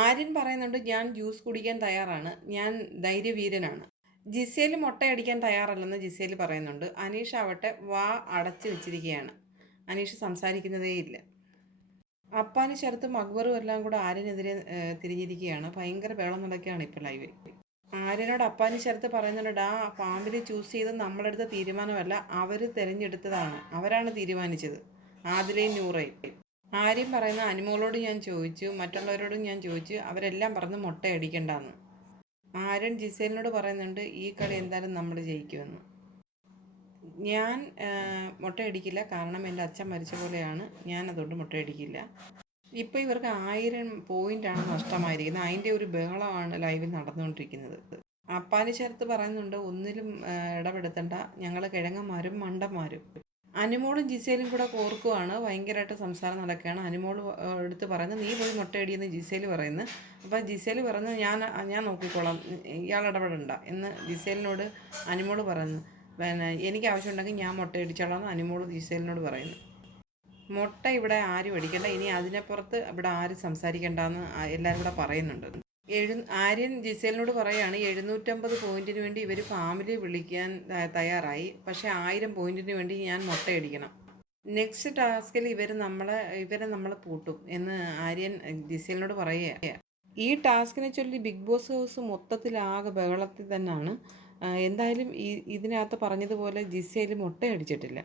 ആര്യൻ പറയുന്നുണ്ട് ഞാൻ ജ്യൂസ് കുടിക്കാൻ തയ്യാറാണ്. ഞാൻ ധൈര്യവീരനാണ്. ജിസേൽ മുട്ടയടിക്കാൻ തയ്യാറല്ലെന്ന് ജിസേൽ പറയുന്നുണ്ട്. അനീഷ് ആവട്ടെ വാ അടച്ചു വെച്ചിരിക്കുകയാണ് അനീഷ് സംസാരിക്കുന്നതേയില്ല അപ്പാന് ശരത്തും അക്ബറും എല്ലാം കൂടെ ആര്യനെതിരെ തിരിഞ്ഞിരിക്കുകയാണ് ഭയങ്കര വേളം നടക്കുകയാണ് ഇപ്പോൾ ലൈവിൽ ആര്യനോട് അപ്പാനി ശരത്ത് പറയുന്നുണ്ട് ആ പാമ്പിനെ ചൂസ് ചെയ്ത് നമ്മളെടുത്ത തീരുമാനമല്ല അവർ തിരഞ്ഞെടുത്തതാണ്. അവരാണ് തീരുമാനിച്ചത്. ആദിലയും നൂറയും ആര്യം പറയുന്ന അനുമോളോട് ഞാൻ ചോദിച്ചു മറ്റുള്ളവരോടും ഞാൻ ചോദിച്ചു അവരെല്ലാം പറഞ്ഞ് മുട്ടയടിക്കണ്ടെന്ന് ആര്യൻ ജിസേലിനോട് പറയുന്നുണ്ട് ഈ കളി എന്തായാലും നമ്മൾ ജയിക്കുമെന്ന്. ഞാൻ മുട്ടയടിക്കില്ല കാരണം എന്റെ അച്ഛൻ മരിച്ച പോലെയാണ്. ഞാൻ അതുകൊണ്ട് മുട്ടയടിക്കില്ല ഇപ്പോൾ ഇവർക്ക് ആയിരം പോയിന്റാണ് നഷ്ടമായിരിക്കുന്നത്. അതിന്റെ ഒരു ബഹളമാണ് ലൈവിൽ നടന്നുകൊണ്ടിരിക്കുന്നത്. അപ്പാനി ശരത്ത് പറയുന്നുണ്ട് ഒന്നിലും ഇടപെടുത്തണ്ട. ഞങ്ങൾ കിഴങ്ങന്മാരും മണ്ടന്മാരും. അനുമോളും ജിസേലും കൂടെ കോർക്കുവാണ്. ഭയങ്കരമായിട്ട് സംസാരം നടക്കുകയാണ്. അനുമോൾ എടുത്ത് പറയുന്നത് നീ പോയി മുട്ടയടിയെന്ന് ജിസേൽ പറയുന്നു. അപ്പോൾ ജിസേൽ പറയുന്നു ഞാൻ ഞാൻ നോക്കിക്കോളാം. ഇയാൾ ഇടപെടണ്ട. എന്ന് ജിസേലിനോട് അനുമോൾ പറയുന്നു. പിന്നെ എനിക്ക് ആവശ്യമുണ്ടെങ്കിൽ ഞാൻ മുട്ടയടിച്ചോളാം എന്ന് അനുമോൾ ജിസേലിനോട് പറയുന്നു. മുട്ട ഇവിടെ ആരും അടിക്കണ്ട. ഇനി അതിനപ്പുറത്ത് ഇവിടെ ആരും സംസാരിക്കണ്ടെന്ന് എല്ലാവരും കൂടെ പറയുന്നുണ്ട്. എഴു ആര്യൻ ജിസേലിനോട് പറയുകയാണ് എഴുന്നൂറ്റമ്പത് പോയിന്റിന് വേണ്ടി ഇവർ ഫാമിലി വിളിക്കാൻ തയ്യാറായി. പക്ഷേ ആയിരം പോയിന്റിന് വേണ്ടി ഞാൻ മുട്ടയടിക്കണം. നെക്സ്റ്റ് ടാസ്കിൽ ഇവർ നമ്മളെ ഇവരെ നമ്മളെ പൂട്ടും എന്ന് ആര്യൻ ജിസേലിനോട് പറയുക. ഈ ടാസ്കിനെ ചൊല്ലി ബിഗ് ബോസ് ഹൗസ് മൊത്തത്തിലാകെ ബഹളത്തിൽ തന്നെയാണ് എന്തായാലും ഈ ഇതിനകത്ത് പറഞ്ഞതുപോലെ ജിസേൽ മുട്ടയടിച്ചിട്ടില്ല.